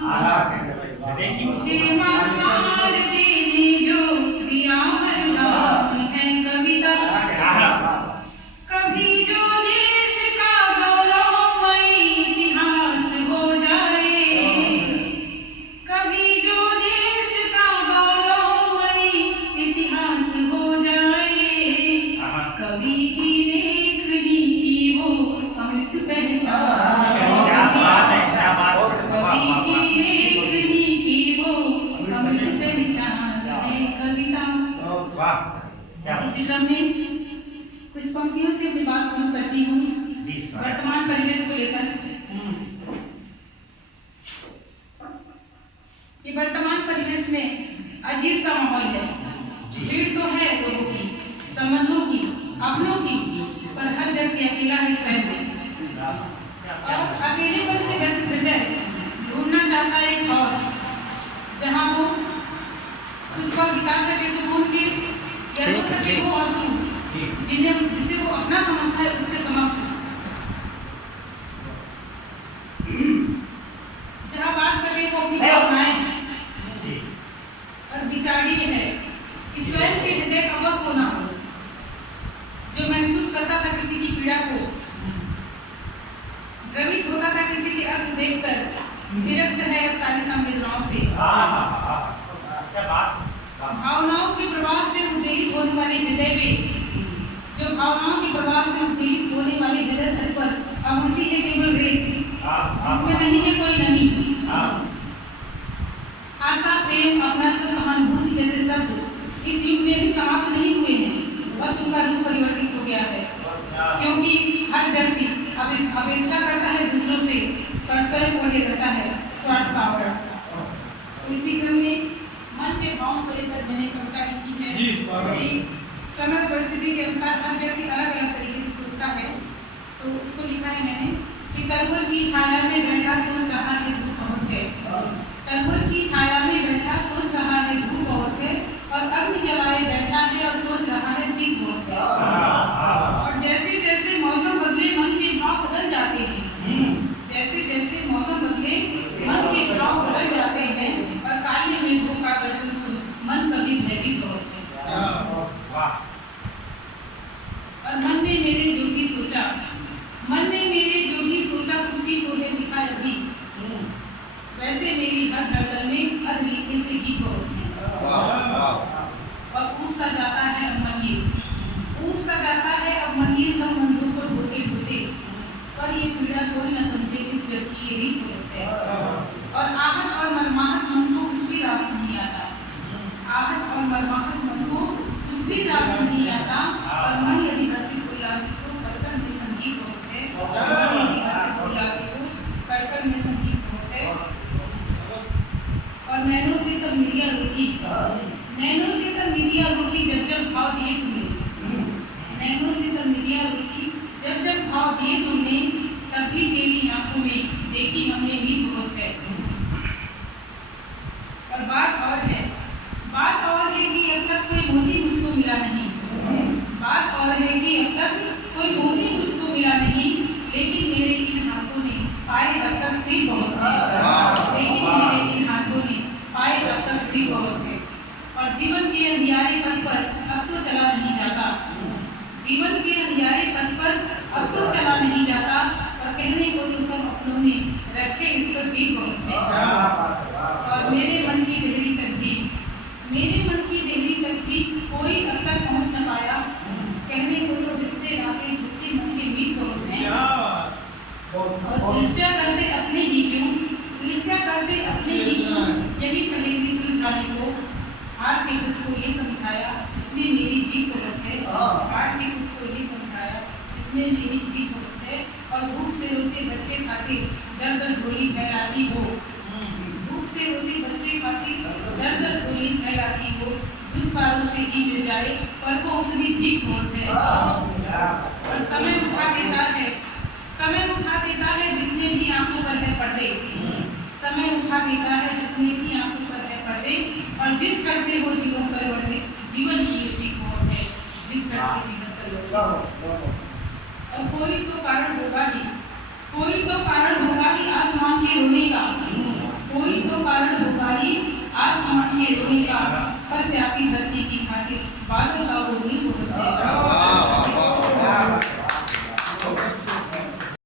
मुझे मासार देने जो दिया वरदान है कविता। कभी जो देश का गौरवमयी इतिहास हो जाए, कभी जो देश का गौरवमयी इतिहास हो जाए, कवि की लेखनी की वो अमृत पहचान, कवि की लेखनी की वो अमृत पहचान है कविता। इसी क्रम में कुछ पंक्तियों से अपनी बात शुरू करती हूँ वर्तमान परिवेश को लेकर कि वर्तमान परिवेश में अजीब सा माहौल है। भीड़ तो है लोगों की, संबंधों की, अपनों की, पर हर व्यक्ति अकेला है स्वयं में। और अकेलेपन से व्यक्त हृदय ढूंढना चाहता है एक और जहाँ वो कुछ पल बिता सके सुकून के, या हो सके वो आंसू जिसे वो अपना समझता है उसके समक्ष, जहाँ बांट सके वो अपनी भावनाएं। और बिचारी है कि स्वयं के हृदय का वह कोना जो महसूस करता था किसी की पीड़ा को, द्रवित होता था किसी के अर्थ देखकर, विरक्त है सारी संवेदनाओं से, भावनाओं के प्रवाह से उद्वेलित होने वाले हृदय में, जो भावनाओं के प्रवाह से उद्वेलित होने वाले हृदय धड़ पर अमृति है केवल रेत, इसमें नहीं है कोई नमी। आशा, प्रेम, अपनत्व, सहानुभूति जैसे शब्द इस युग में भी समाप्त नहीं हुए हैं, बस उनका रूप परिवर्तित हो गया है। क्योंकि हर व्यक्ति अपेक्षा करता है दूसरों से, पर स्वयं को ले रहता है स्वार्थ का आवरण। इसी क्रम में मन के भावों को लेकर मैंने कविता लिखी है। समय परिस्थिति के अनुसार हर व्यक्ति अलग अलग तरीके से सोचता है, तो उसको लिखा है मैंने कि तरबूज की छाया में बैठा सोच रहा है धूप बहुत है, तरबूज की छाया में बैठा सोच रहा है धूप बहुत है, और अग्नि जलाए बैठा है और सोच रहा है शीत बहुत है। और जैसे जैसे मौसम बदले मन के भाव बदल जाते हैं, जैसे जैसे मौसम बदले मन के भाव बदल जाते हैं, और काले मेघों का गर्जन सुन मन कभी भयभीत होते हैं। और मन ने मेरे जो भी सोचा, मन ने मेरे जो भी सोचा उसी को है लिखा अभी, वैसे मेरी हर धड़कन में हर लिखने से गीत होते हैं। और ऊब सा जाता है अब मन ये, ऊब सा जाता है अब मन ये संबंधों को ढोते ढोते, पर ये पीड़ा कोई न समझे इस जग की ये रीत होते हैं। और आहत और मरमाहत मन को कुछ भी रास नहीं आता, आहत और मरमाहत मन को कुछ भी रास नहीं आता, और मन यदि हर्षित उल्लासित हो कड़कन में संगीत होते, मन यदि हर्षित उल्लासित हो कड़कन में संगीत होते। और नैनों से तब निदिया रूठी, नैनों से तब निदिया रूठी जब जब भाव दिए तुमने, नैनों से तब निदिया रूठी जब जब भाव दिए तुमने, तब भी तेरी आंखों में देखी हमने नींद बहुत है। और बात और है कि अब तक कोई मोती मुझको मिला नहीं, बात और है कि अब तक कोई मोती मुझको मिला नहीं, लेकिन मेरे इन हाथों ने पाए अब तक सीख बहुत है, लेकिन मेरे इन हाथों ने पाए अब तक सीख बहुत है। और जीवन के अंधियारे पथ पर अब तो चला नहीं जाता, जीवन के अंधियारे पथ पर अब तो चला नहीं जाता, और कहने को तो सब अपनों ने रखे इस पर भी बहुत है। और मेरे मन की देहरी तक भी, मेरे मन की देहरी तक भी कोई अब तक पहुँच न पाया, कहने को तो रिश्ते नाते झुकते मन के मीत बहुत हैं। और ईर्ष्या करते अपने ही क्यों, ईर्ष्या करते अपने ही क्यों, यही पहेली सुलझाने को हार के खुद को ये समझाया इसमें मेरी जीत बहुत है, हार के खुद को ये समझाया इसमें मेरी जीत बहुत है। और भूख से रोते बच्चे खाते दर दर झोली फैलाती हो, भूख से रोते बच्चे खाते दर दर झोली फैलाती हो, दूधकारों से ही मिल जाए पर वो उतनी भीख बहुत है। और समय उठा देता है, समय उठा देता है जितने भी आंखों पर है पर्दे, समय उठा देता है जितने भी आंखों पर है पर्दे। और जिस क्षण से वो जीवन परिवर्तित, जीवन की सीख बहुत है, जिस क्षण से जीवन परिवर्तित। और कोई तो कारण होगा ही, कोई तो कारण होगा ही आसमान के रोने का, कोई करने की खातिर बादल का वो नहीं होते।